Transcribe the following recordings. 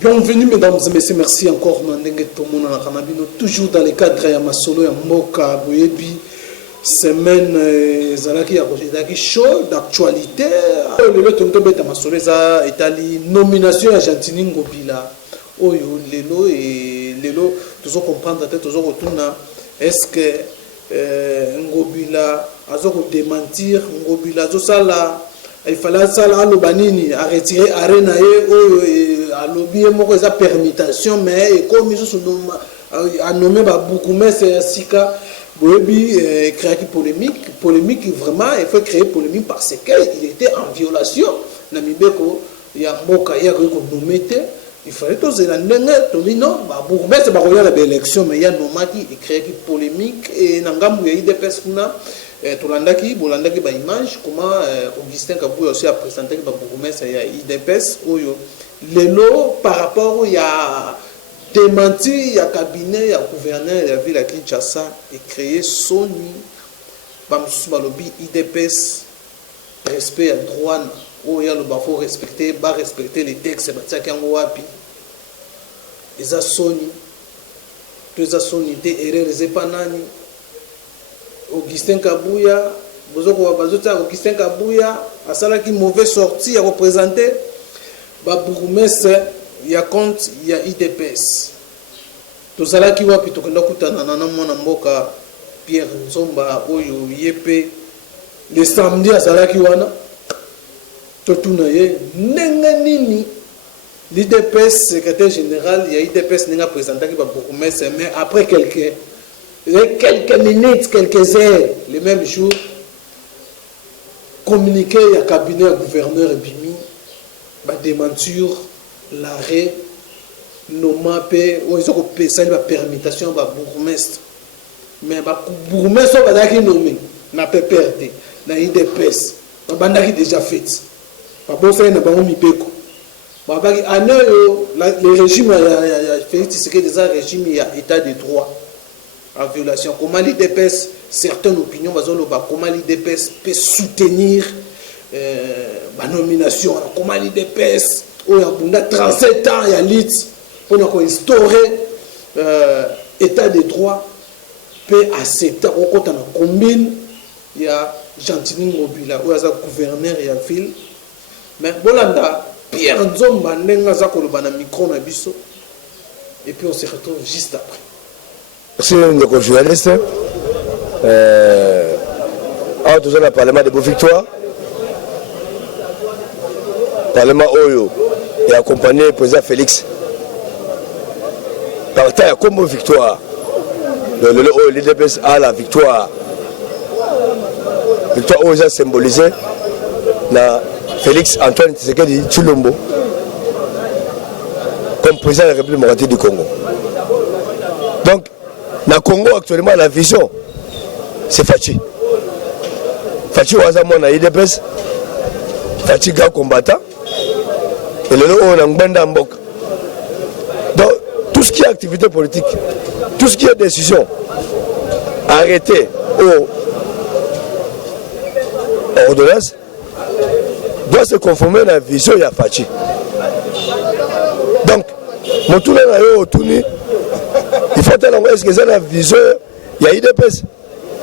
Bienvenue mesdames et messieurs, merci encore toujours dans le cadre de Masolo et Moka Boyebi semaine Zalaki show d'actualité. Le tonton de Masolo Italie nomination à Gentini Ngobila. Oyo lelo et lelo toujours comprendre peut-être toujours retourner est-ce que Ngobila azo démentir Ngobila zo sala il fallait ça là le banini à retirer arena et à lobby moko za permutation mais comme ils sont à nommer beaucoup mais c'est sika boyebi créer polémique vraiment il faut créer polémique parce qu'il était en violation na mibeko ya mboka ya ko nommer il fallait tous la non beaucoup mais c'est pas la élection mais il y a nomadi et créer polémique et nangamu ya IDPS kuna Tolandaki ba image comment Augustin Kabouya aussi a présenté ba bourgmestre ya IDPS oyo lelo par rapport ya démenti ya cabinet ya gouverneur ya ville à Kinshasa et créer Sony ba mususu balobi IDPS respect à droit oyo le ba faut respecter les textes ba tsaki yango wapi eza Sony te erreur zepanani Augustin Kabouya, Augustin Kabouya a ça qui mauvaise sortie à représenter bourgmestre il y a compte il y a IDPS tout ça qui va plutôt que ndakutana na mwana mboka Pierre Nzomba oyo yepe le samedi à ça qui wana totuna ye nenga nini l'IDPS secrétaire général il y a IDPS n'a présenté qui va bourgmestre mais après quelques minutes, quelques heures, le même jour, communiqué à cabinet gouverneur Bimi, démentir l'arrêt, nommé, ils ont payé la permutation à bourgmestre. Mais bourgmestre va être nommé, n'a pas perdu, n'a IDPS, n'a déjà fait. Bon, ça n'a pas mis péco. Le régime, il y a régime, il y a état de droit. En violation. Comment l'IDPS, certaines opinions, comment l'IDPS peut soutenir la nomination. Comment l'IDPS, il y a 37 ans, il y a l'IT, pour instaurer l'état de droit, peut accepter. Quand on a combine, il y a Gentini Ngobila, il y a gouverneur et la ville. Mais Bolanda, Pierre Nzomba, il y a micro, et puis on se retrouve juste après. Merci les journalistes. Toujours le Parlement de Beau-Victoire. Parlement Oyo et accompagné le président Félix. Partage comme victoire. L'IDPS a la victoire. Victoire Oyo a symbolisé na Félix Antoine Tshisekedi Tshilombo comme président de la République démocratique du Congo. Donc, dans le Congo, actuellement, la vision, c'est Fachi. Fachi, on a IDPS. Fachi, gars combattant. Et le lot, on a un Mbok. Donc, tout ce qui est activité politique, tout ce qui est décision, arrêtée aux ordonnances, doit se conformer à la vision de Fachi. Donc, mon tour est il faut que est-ce que c'est la vision, il y a IDPS.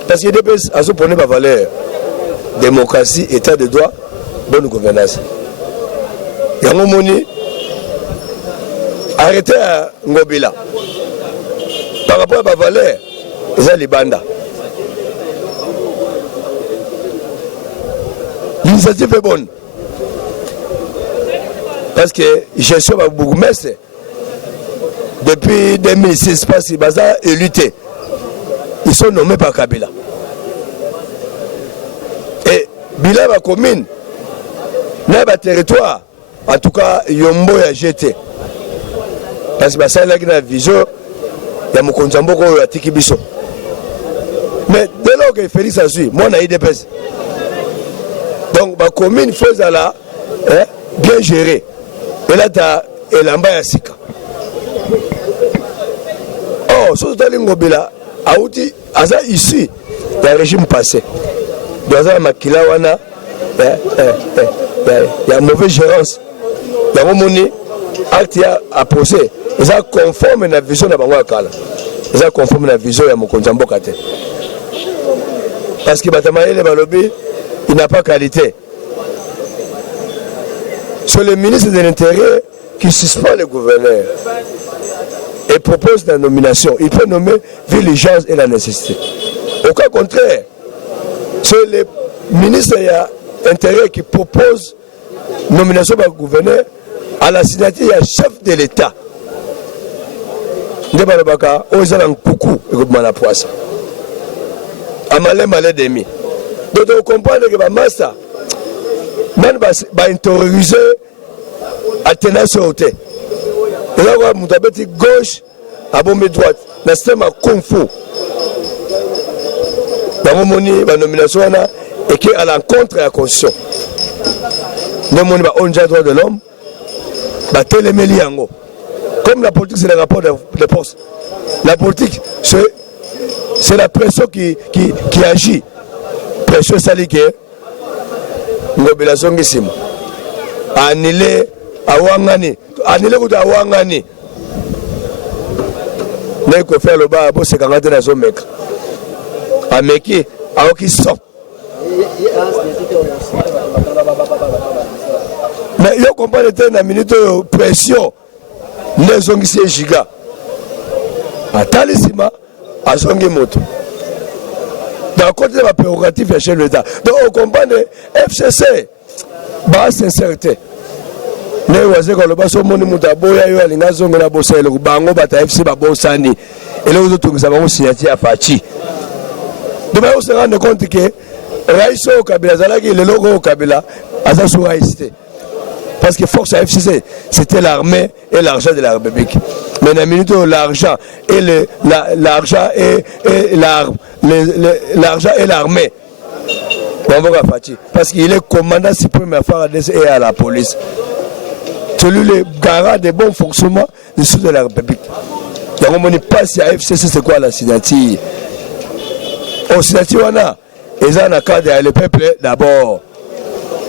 Parce que l'IDPS a supposé ma valeur. Démocratie, état de droit, bonne gouvernance. Il y a un moment, arrêtez à Ngobila. Par rapport à ma valeur, il y a les bandas. L'initiative est bonne. Parce que je suis un bourgmestre. Depuis 2006, parce que Baza est lutté. Ils sont nommés par Kabila. Et Bila va commune, dans le territoire, en tout cas, Yombo a jeté. Parce que ça a une vision, il y a mon conjamboko à Tikibiso. Mais dès lors que Félix a su, moi, on a IDPS. Donc, la commune, il faut bien gérer. Et là, tu as Elamba Sika. Surtout dans l'Ingobila, il y ici, il y a un régime passé. Dans un makila, il y a une mauvaise gérance. Il y a un acte a posé eza conforme na vision na bango ya kala eza conforme na vision ya mokonzi mboka te parce que Batamayele balobi il n'a pas qualité. Sur le ministre de l'Intérieur qui suspend le gouverneur et propose la nomination, il peut nommer vu l'urgence et la nécessité. Au cas contraire, c'est le ministre de l'Intérieur qui propose nomination par le gouverneur à la signature du chef de l'État. Nde balobaka oza na nkuku ekobima na poisa amale demi. Donc on comprend que ba master même ba intérioriser atteindre sur côté. Et là on muta beti gauche à bombe droite. Na système à kung fu. Dans moni ba nomination na et qui à l'encontre de la constitution. Nous moni ba onja droit de l'homme ba telemeli yango. Comme la politique, c'est le rapport de force. La politique, c'est la pression qui agit. Pression salike. Mobilisation gisima. Anile awangani. Anile kuta awangani. Neko faire le bas, c'est quand on a son mec. Ameki, aoki sort. Mais il comprend le temps de minute de pression. Les ongisi giga atalisima azongi moto dans côté de la prérogative de chef de l'État. Donc on comprend FCC ba sincérité ne waze ko lo baso moni mutaboya yo alinga zongo na bosa ile kubango bata FC ba bosani ele uzo tungisa bango signature ya fachi. Donc on se rend compte que Raiso Kabila zalaki le logo Kabila azasu raïsté. Parce que force à FCC, c'était l'armée et l'argent de la République. Mais dans la minute où l'argent et l'argent et l'armée, parce qu'il est commandant suprême à FARDC et à la police. Celui le garant des bons fonctionnements du sud de la République. Donc on ne pas si à FCC c'est quoi la signature. Au signature on a, ils ont un cadre le peuple d'abord.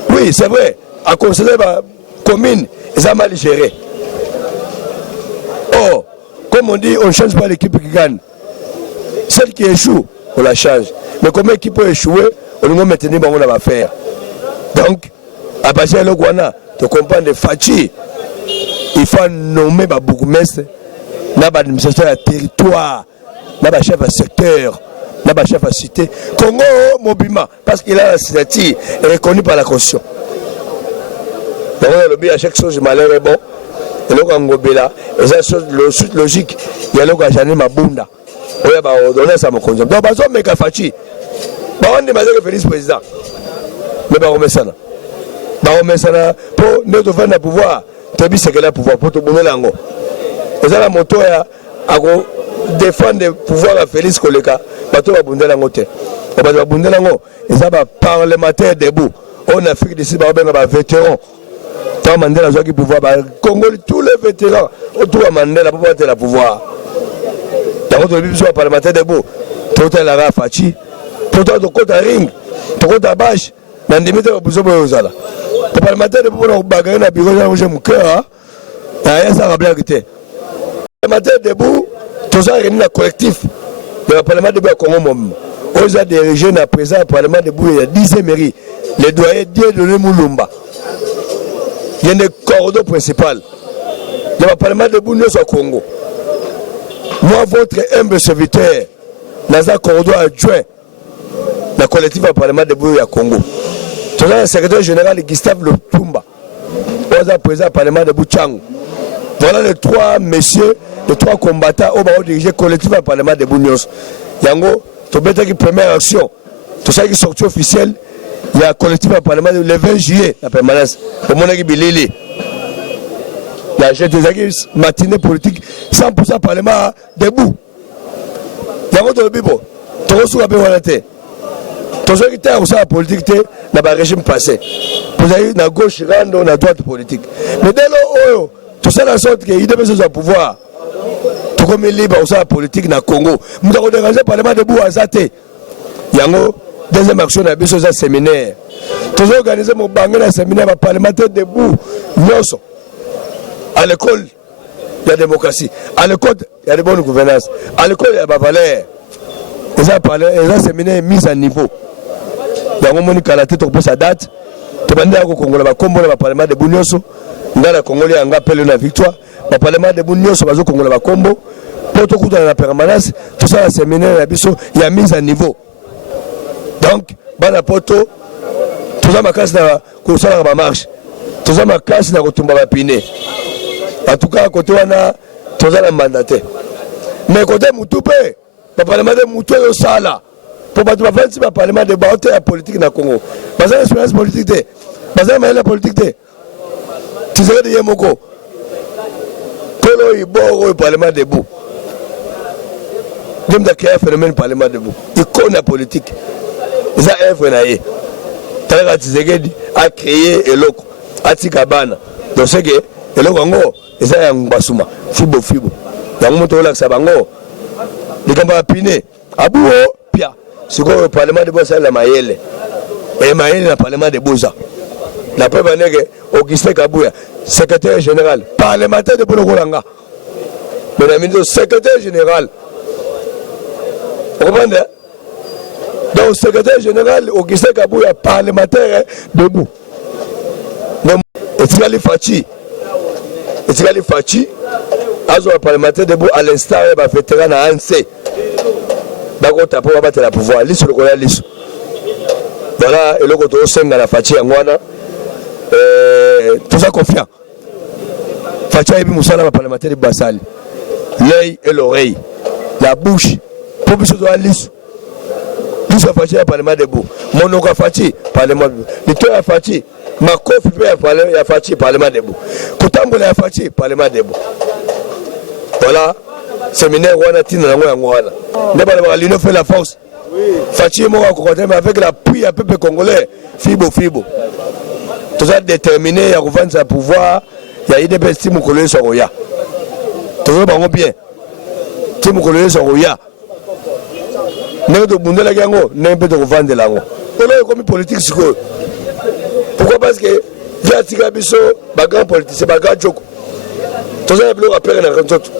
Oui, c'est vrai. À considérer commune, ils ont mal géré. Oh, comme on dit, on ne change pas l'équipe qui gagne. Celle qui échoue, on la change. Mais comme l'équipe peut échouer, on doit maintenir ce qu'on va faire. Donc, à partir de là, tu comprends les fatigues. Il faut nommer les bourgmestres, l'administration du territoire, le chef de secteur, le chef de cité. Congo, Mobima, parce qu'il a la signature reconnue par la Constitution. Donc, on a à chaque chose malheur est bon. Et là, on a et ça, c'est logique. Il y a là, on a jamais ma bunda. On a donné ça à mon conjoint. Donc, on a fait Fachi. On a demandé que Félix président. Mais on a ça. On a ça pour nous faire le pouvoir. Tu as vu ce qu'il a le pouvoir pour te donner l'ango. Et ça, la moto a défendre le pouvoir à Félix Koleka. Tu vas bounder l'ango. On va bounder l'ango. Et ça, parlementaire debout. En Afrique d'ici, on a un vétéran. Mandela a pouvoir Congo tous les vétérans autour de Mandela pour pouvoir le pouvoir. Dans le but parlementaire debout, tout est là Fachi, tout est de côté ring, tout est à bâche, dans des métiers pour le parlementaire debout pour bagarrer dans le bureau de mon cœur, il y a ça à blaguer. Le parlementaire debout, tout ça réuni dans collectif. Le parlement debout à Congo, on a dirigé à présent le parlement debout, il y a 10 mairies, les doyens de Moulumba. Il y a des corridors principaux. Le Parlement de Bounios au Congo. Moi, votre humble serviteur, dans un corridor adjoint, la collective au Parlement de Bounios au Congo. Tu as le secrétaire général Gustave Lutumba. On a président au Parlement de Bouchang. Voilà les trois messieurs, les trois combattants au bas dirigé collectif au Parlement de Bounios. Yango, tu as une première action. Tout ça qui est sorti officiel. Il y a un collectif au Parlement le 20 juillet, la permanence. Pour mon équipe, il y a des matinée politique, 100% Parlement debout. Il y a un autre bibo. Tu as reçu la pénalité. Tu as reçu la politique dans le régime passé. Vous avez la gauche, la droite politique. Mais dès lors, tout ça, la sorte qu'il y a des pouvoir. Tout comme libre, la politique dans le Congo. Nous avons dérangé le Parlement debout à Zate. Il y a deuxième action de la séminaire. Toujours organisé mon banque dans le séminaire parlementaire debout. À l'école, il y a démocratie. À l'école, il y a de bonnes gouvernances. À l'école, il y a des valeurs. Ils ont séminaire mise à niveau. Il y a un moment où la tête pour sa date. Tu vas dire que le Congo, le Parlement de Bounioso, le Congolais a appelé la victoire. Le Parlement de Bounioso, le Congo, le Combo. Pour tout dans la permanence, tout ça, le séminaire, il y a mise à niveau. Donc, bana poto, tout ça, ma casse, ça va marche. Tout ça, ma casse, na kotumba ba piné. En tout cas, côté wana, tout ça, la mandaté. Mais côté Moutoupe, le Parlement de Moutoupe, ça là. Pour battre ma femme, c'est le Parlement de Baoté la politique dans le Congo. Parce que l'expérience politique, parce que la politique, tu sais que Yemoko, Polo Iboro, le Parlement de Bou. J'aime créer un phénomène Parlement de Bou. Il connaît la politique. Ils ont œuvre naïe. Tala Tshisekedi a créé Eloko, Atikabana. Donc c'est que Eloko ngo, ils ont un basuma, fibo. Dans le monde où ça bango, les gars piné, abouo pia. C'est quoi le Parlement de Bosa la Mayele. Et Mayele le Parlement de Bosa. La preuve est que Augustin Kabouya, secrétaire général, parlementaire de Bologolanga. Mesdames et messieurs, secrétaire général. Vous comprenez? Donc, secrétaire général, Augustin Kabouya, parlementaire debout. Et Tigali Fachi, un parlementaire debout, à l'instar, il va vétéran à ANC. D'accord, tu as battre la pouvoir. Lisse le colère, lisse. Voilà, et le côté au sein de la Fachi, tout ça confiant. Fachi a été Moussala, parlementaire de Bassali. L'œil et l'oreille, la bouche, pour que ce soit lisse. Lisse Fachi, parlement debout. Monoka Fachi, parlement debout. L'État Fachi, Makofi, Fachi, parlement debout. Kotambola Fachi, parlement debout. Voilà. Séminaire Wanatina Wana. L'Union fait la force. Fachi est mort avec l'appui à peuple congolais. Fibo. Tout ça déterminé, il y a revendre sa pouvoir, il y a des petits moukolés sur Roya. Tout ça va bien. Petit moukolés sur Roya. N'est-ce pas de la gango, n'est pas de revendre la gango. On a comme politique sur eux. Pourquoi? Parce que il y a des Tigabiso, des grands politiciens, des grands Djoko. Tout ça, il y a des repères dans le rente.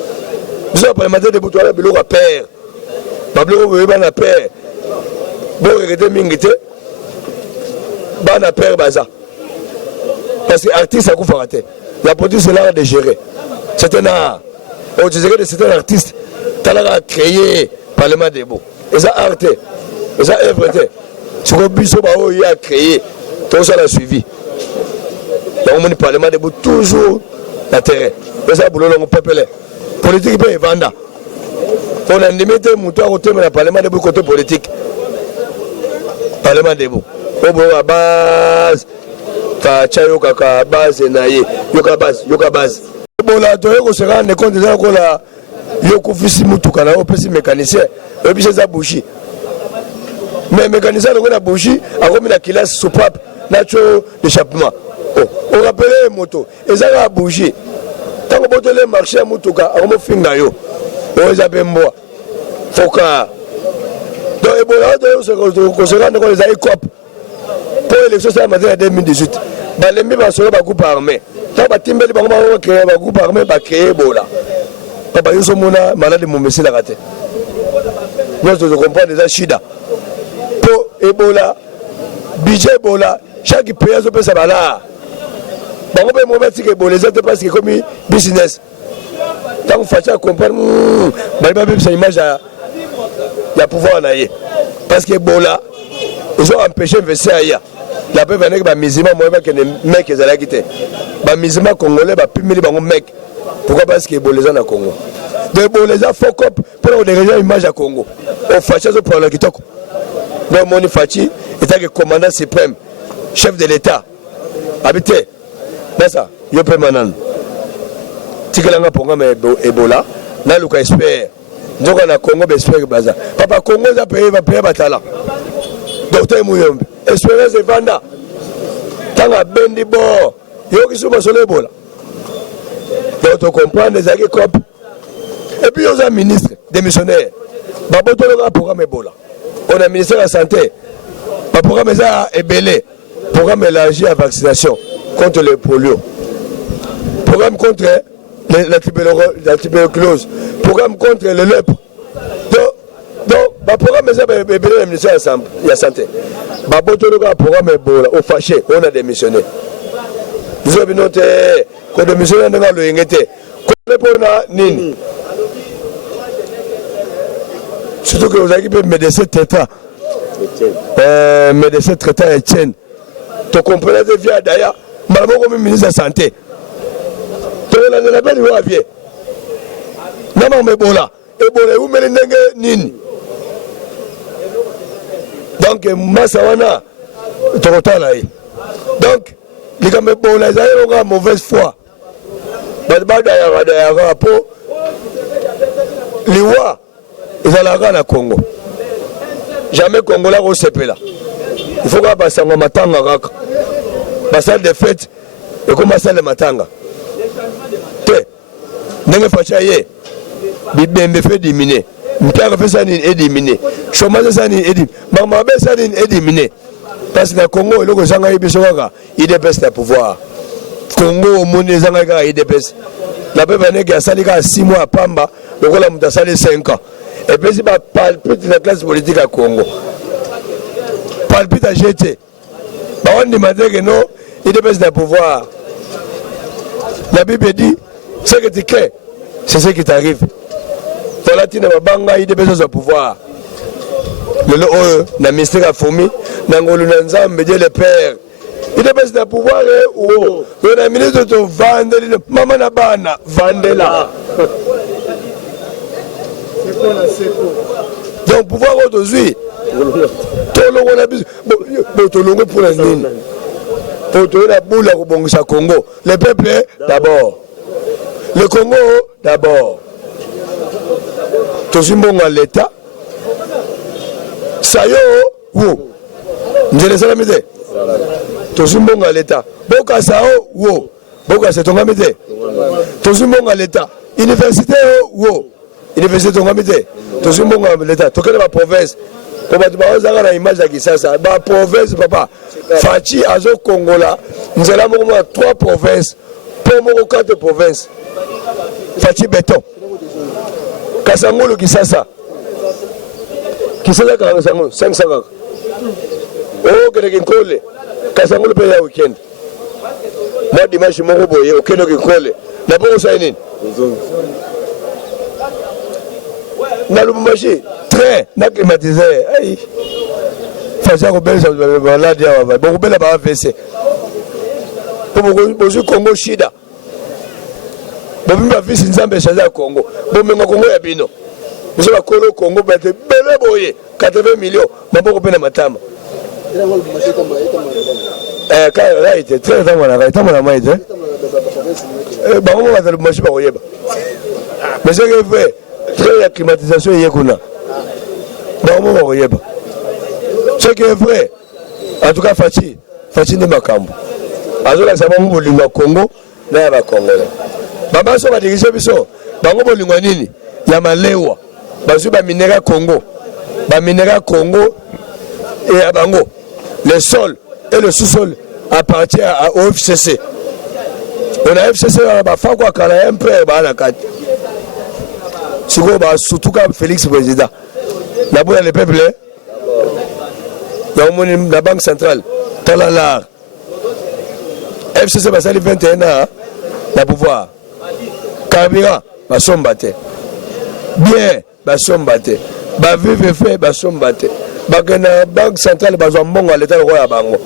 Nous sommes parlementaires de Boutouala, il y a des repères. Pablo, il y a des repères. Bon, regardez, Mingité. Ban a peur baza. Parce que l'artiste a raté. La politique c'est l'art de gérer. C'est un art. On disait que c'est un artiste. Tu as créé le Parlement des Beaux. Et ça a arrêté. Et ça a œuvré. Ce que Bissot a créé, tout ça l'a suivi. Donc le Parlement des Beaux toujours la terre. Et ça a boulot dans le peuple. Politique peut vendre. On a limité mon toit au thème du Parlement des Beaux côté politique. Parlement des Beaux. Au bout de la base. Yoka base naye yoka base bon la to yoko se rendre compte déjà ko la yoko fisi mutuka na opesi mécanicien et puis c'est bougie mais mécanicien le na bougie a comme la classe soupape nacho d'échappement on rappelle moto et ça la bougie tant que boto le marché mutuka a comme finga yo o za bembo foka donc et bon la to se rendre compte les aïkop pour l'élection c'est en 2018. Les gens qui sont groupe armé. Quand ils créé un groupe armé, ils créé Ebola. Papa, ils sont malades de mon messie la raté. Nous comprenons déjà Chida. Pour Ebola, budget Ebola, chaque pays a son salaire. On peut me mettre que Ebola, c'est parce que comme business. Quand vous faites comprendre, c'est une image à pouvoir en aller. Parce que Ebola, ils ont empêché d'investir ailleurs. La paix venait que les musulmans, que les mecs, ils allaient quitter. Les musulmans congolais, les mecs. Pourquoi? Parce qu'ils sont les gens au Congo. Donc, les gens font comme pour diriger l'image à Congo. On fait ça pour le Kitoko. Donc, Moni Fachi était le commandant suprême, chef de l'État. Habité. C'est ça. Il y a pas maintenant. Si quelqu'un a un programme Ebola, il y a un expert. Donc, on a Congo, expert. Papa, Congo, il va payer Batala. Docteur Mouyombe. Espérance et Vanda. Tant à Bendi Bor, il y a qui sont sur l'Ebola. Donc, on comprend les agriculteurs. Et puis, il y a un ministre démissionnaire. Il y a un programme Ebola. On a un ministère de la Santé. Le programme est ébélé. Le programme élargi à la vaccination contre le polio. Programme contre la tuberculose. Programme contre le lèpre. Donc, le programme est le ministère de la Santé. Le programme est au fâché, on a démissionné. Nous avons noté qu'on a démissionné dans le Yengete. Nini. Surtout que vous avez un médecin traitant. Médecin traitant Etienne. Tu comprends de vie d'ailleurs. Malheureusement, comme ministre de la Santé. Tu as la belle voix vieille. Non, mais Ebola. Ebola, où me nini. Donc, Massawana, tu as là. Donc, les gars, Ebola, ils ont une mauvaise foi. Les rois, ils ont la Congo. Jamais Congolais au CP là. Il faut que ça soit matanga kaka. Basal de fête et comment ça le matanga. Te. N'engue fachaye. Bibembe fait diminuer. Mpia fait ça ni éliminer. Chômage ça ni éliminer. Maman be ça ni éliminer. Parce que le Congo le kozanga ibiso kaka, il dépêche le pouvoir. Congo monde zanga kaka il dépêche. La peuple n'est qu'à salika 6 mois à Pamba, le Congo a salé 5 ans. Et puis, c'est palpite la classe politique à Congo. Palpite à GT. On demande que non, il dépêche le pouvoir. La Bible dit, ce que tu crées, c'est ce qui t'arrive. Dans la Tine Banga, il dépêche le pouvoir. Le ministère a fourmi, dans le Nzambe, Dieu le Père. Il dépêche le pouvoir. Le ministre de vendre, maman Nabana, vendez-la. Donc, pouvoir aujourd'hui, tout le monde a besoin pour la ligne. Pour tout la boule à Congo. Le peuple d'abord. Le Congo d'abord. Tout le monde à l'État. Ça y est, où? Nous allons la mettre. Tout le monde à l'État. Boka Sao, où? Boka c'est ton amité. Tout le monde à l'État. Université, où? Université de Ngomité, tout le monde a l'État, tout le province. Pour que tu image de ça, la province, papa. Fachi, Azo, Congola, nous allons avoir 3 provinces, pour 4 provinces. Fachi, béton. Kasangolo, qui ça, ça. Qui ça, 500. Oh, quelqu'un colle. Kasangolo, paye un week-end. Moi, dimanche, mon robot, il y a aucun qui colle. D'abord, ça est dans le marché, très climatisé. Faisait rebelle, ça va là dire, bon rebelle va faire. Pour le Congo Shida. Bon, ma fille, c'est Nzambe changer à Congo. Bon, mais mon Congo est bino. Vous avez le Congo, belle boye, 80 millions. Mais bon, on a matama. Quand là, il était très dans la main. Bah, on va dans le marché, mais c'est vrai. La climatisation est là. Ce qui est vrai, en tout cas, Fachi de Makambo. Alors, ça va vous le Congo, là, va Congo. Baba, ça va diriger, Bango Bolinguanini, Yamalewa, Bazuba Minera Congo, Baminera Congo et à Bango. Le sol et le sous-sol appartiennent au FCC. On a FCC, on a fait quoi quand un peu, surtout quand Félix président. D'abord, le peuple, la Banque centrale, Talala, FCC va salir 21 ans, la pouvoir. Carburant, va sombater. Bien, va sombater. Va vivre fait, va sombater. La Banque centrale, va sombater à l'État roi à Bango.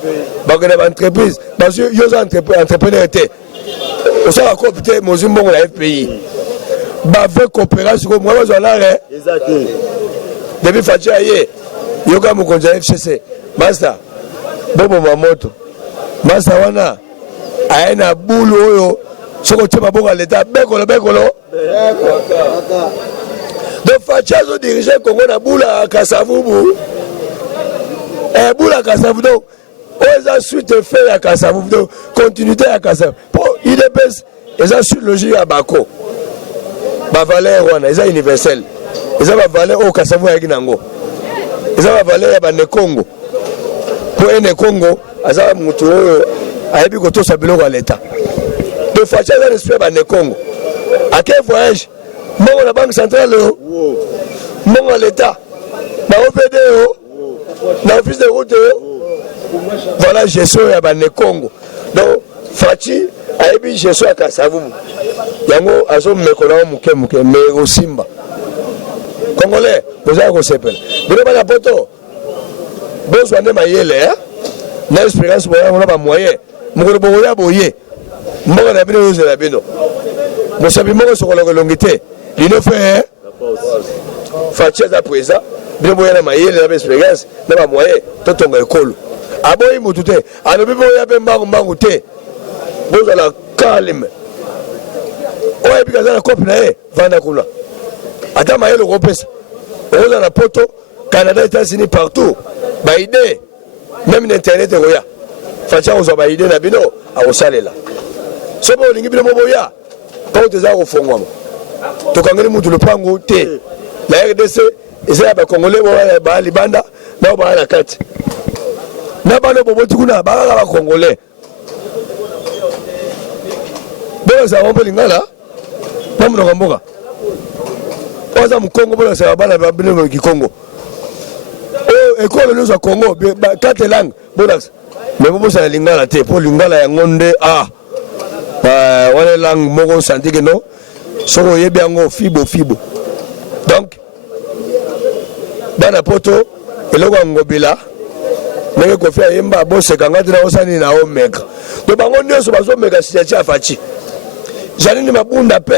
La entreprise, parce que les entrepreneurs étaient. On s'est raconté, moi, je suis la FPI. Bave coopération moi je là depuis Fachi aye yoka mukonja FCC master bobo mamoto master wana aena bulu oyo soko tema bonga l'État bekolo donc Fachi azo diriger Congo na bula Kasavubu bula Kasavubu donc oza suite fait ya Kasavubu donc continuité ya Kasavubu pour IDPS eza sur logique ya Bako. La valeur est universelle. La valeur au Kasavu est nango. La valeur est Congo. Pour un Congo, il y a un Congo à l'État. de Fachi dans l'esprit de Congo. À quel voyage? Mon la Banque centrale, mon l'État, ma OPD, l'office de route, voilà, gestion de Congo. Donc, Fachi a eu gestion à Kassavoum. Yango, a son méconnaissant, mais au Simba. Congolais, vous avez un CPL. Vous n'avez pas la poto. Vous avez un moyen, na expérience, vous avez un moyen. Vous avez un moyen. Vous avez un moyen. Vous avez un moyen. Vous avez un moyen. Vous avez un moyen. Il ne fait Fachi à présent. Vous avez un moyen. Vous avez une expérience. Vous avez un moyen. Tout le monde est cool. Aboyi mutute. Alors, vous avez un moyen. Vous avez un calme. Vous avez un copine. Vandakula. Attends, mais le repèse. On a la poto, Canada, États-Unis, partout. Bah, idée. Même l'Internet, il y a. Fatia, on a idée, Nabino, à Osalé là. C'est bon, il y a un moyen. Quand tu es au fond, tu as le pango, la RDC, et c'est les Congolais, les Banda, la carte. Nabano, Bobotukuna, les Congolais. Bon, ça va un peu l'ingala. Même le Ramboga. Oza Congo pour ça bana babino ki Congo. Oh école nous à Congo quatre langues bonax. Mais vous ça lingala te pour lingala ya ngonde wala langue moko santi que non. Soko yebi ngo fibo. Donc bana poto eloko ngobila nenge ko faire yemba bose kanga tira osani na omega. To bango nyoso bazo mega siachi afachi. Janini mabunda pe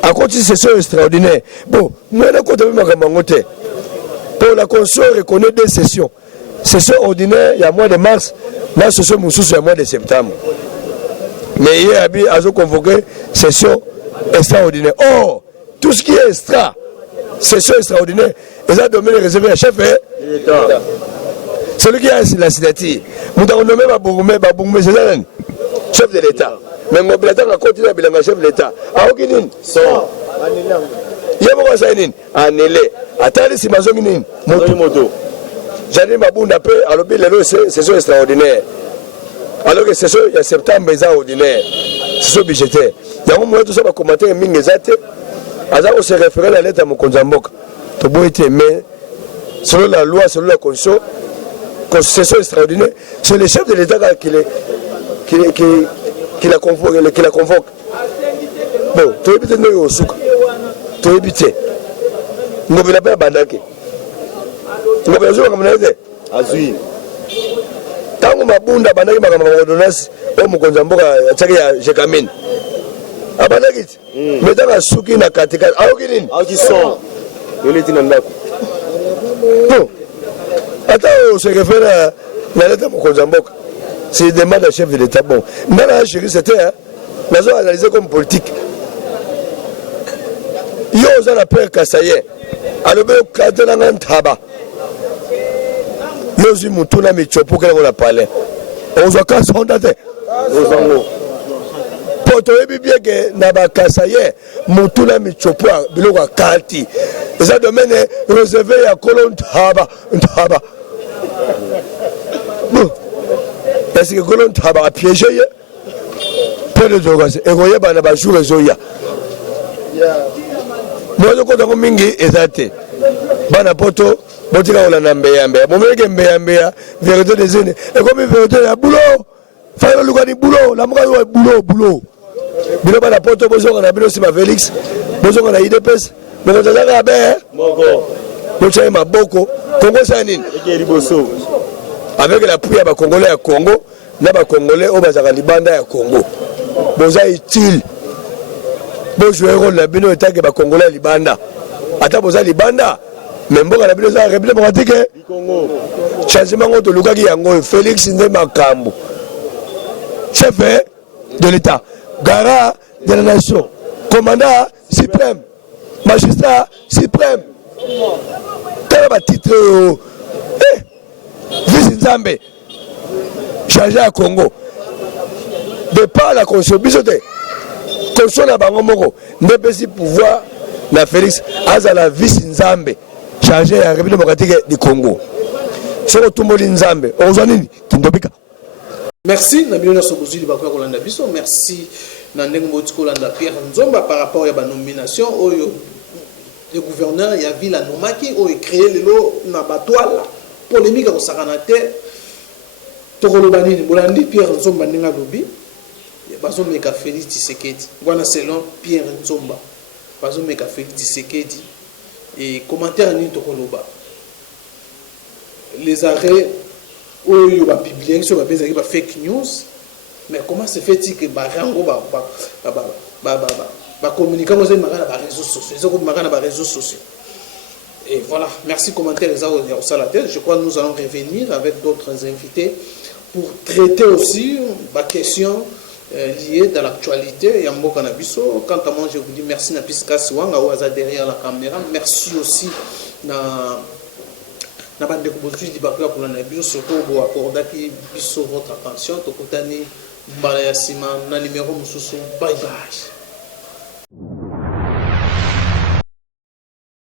à côté de session extraordinaire. Bon, nous avons côté pour la Conso reconnaît des sessions. Session ordinaire, il y a mois de mars, la session Moussous, il y a mois de septembre. Mais hier, il a convoqué session extraordinaire. Or, tout ce qui est extra, session extraordinaire, ils ont domaine réservé à chef de l'État. Celui qui a la signature, nous avons nommé Baboumé, c'est ça, chef de l'État. Mais mon blatant a continué à bilan chef de l'État. A aucun son. Il y a beaucoup de choses. Annulé. Attendez si ma zone moto. J'allais m'abonner peu. Alors c'est extraordinaire. Alors que c'est il y a septembre ordinaire. C'est budgétaire. Il y a un moment tout ça va commenter une minezate. Alors on se réfère à la lettre à mon Konzambok. Tout beau était mais selon la loi, selon la constitution, c'est extraordinaire. C'est le chef de l'État qui la convoque. Bon, tu évites de nous souk. Tu évites. Nous ne pouvons pas bandake. Nous ne pouvons pas bandake. Azui. Tant que ma bunda bandake ma ordonnance, au Mukonzamboka, je camine. A bandake. Mais dans la souki na katika, aokinin. Aokison. Nous les tenons là. Non. Attends, on se réfère à la lettre de Mukonzamboka. C'est demande à chef de l'État. Bon, dans la chérie, c'était, nous avons analysé comme politique. Il y a un appel Kassaye. Alors, il y a un tabac. Il y a un moutouna michopo qui a parlé. On a cassé son date. Pour te dire bien que Naba Kassaye, moutouna michopo, il y a un kati. Et ça domaine réservé à Colon Taba. Bon. Parce que Colon Taba a piégé. Peu de drogues. Et vous voyez, il y a un jour et zoya. Moi, je crois que mingi ezate. Bana poto, botika on a mbeyambe. Momeke mbeyambe, vérité des aînés. Et comme vérité ya boulot, faire le gars boulot, la mouka yo boulot. Bilo bana poto bozo on a bilo si ma Félix, bozo on a IDPS, mais on a la bé. Moko. Bozo ma boko, Congo sanine. Eke liboso. Avec la prière ba Congolais à Congo, na ba Congolais au bazaka libanda ya Congo. Boza utile. Bon jouer rôle la bino état que ba Congolais libanda. Ata boza libanda, mais mboka la bino za république démocratique du Congo. Changement de lukaki yango Félix Ndema Kambu. Chef de l'État, garant de la nation, commandant suprême, magistrat suprême. Quel est titre vice Nzambe chargé à Congo. De par la constitution, constitution na bango moko ndepesi pouvoir na Félix azala vice Nzambe chargé à la République démocratique du Congo. Soko tumboli Nzambe ozwa nini kindobika. Merci Nabino Sokozili Bakoya Kolanda Biso, merci Nandeng Botikolanda Pierre Nzomba par rapport à la nomination le gouverneur il y a vu la nomaki ou créé le lot na batoile polémique au saranate Tokolobani Bolandi Pierre Nzomba Nenga Lobi bazo meka Félix Tshisekedi voilà selon Pierre Nzomba bazo meka Félix Tshisekedi et commentaire ni Tokoloba les arrêts où il va publier sur la fake news mais comment se fait-il que barango communiquer dans les réseaux sociaux et voilà merci commentaire les je crois que nous allons revenir avec d'autres invités pour traiter aussi la question liée dans l'actualité Yambo Kanabiso. Quant à moi je vous dis merci na Piska Siwanga ou derrière la caméra, merci aussi na bande de Kubotu di Bakula pour la biso surtout pour accorder biso votre attention to kotani mbala ya sima na numéro mususu bye bye.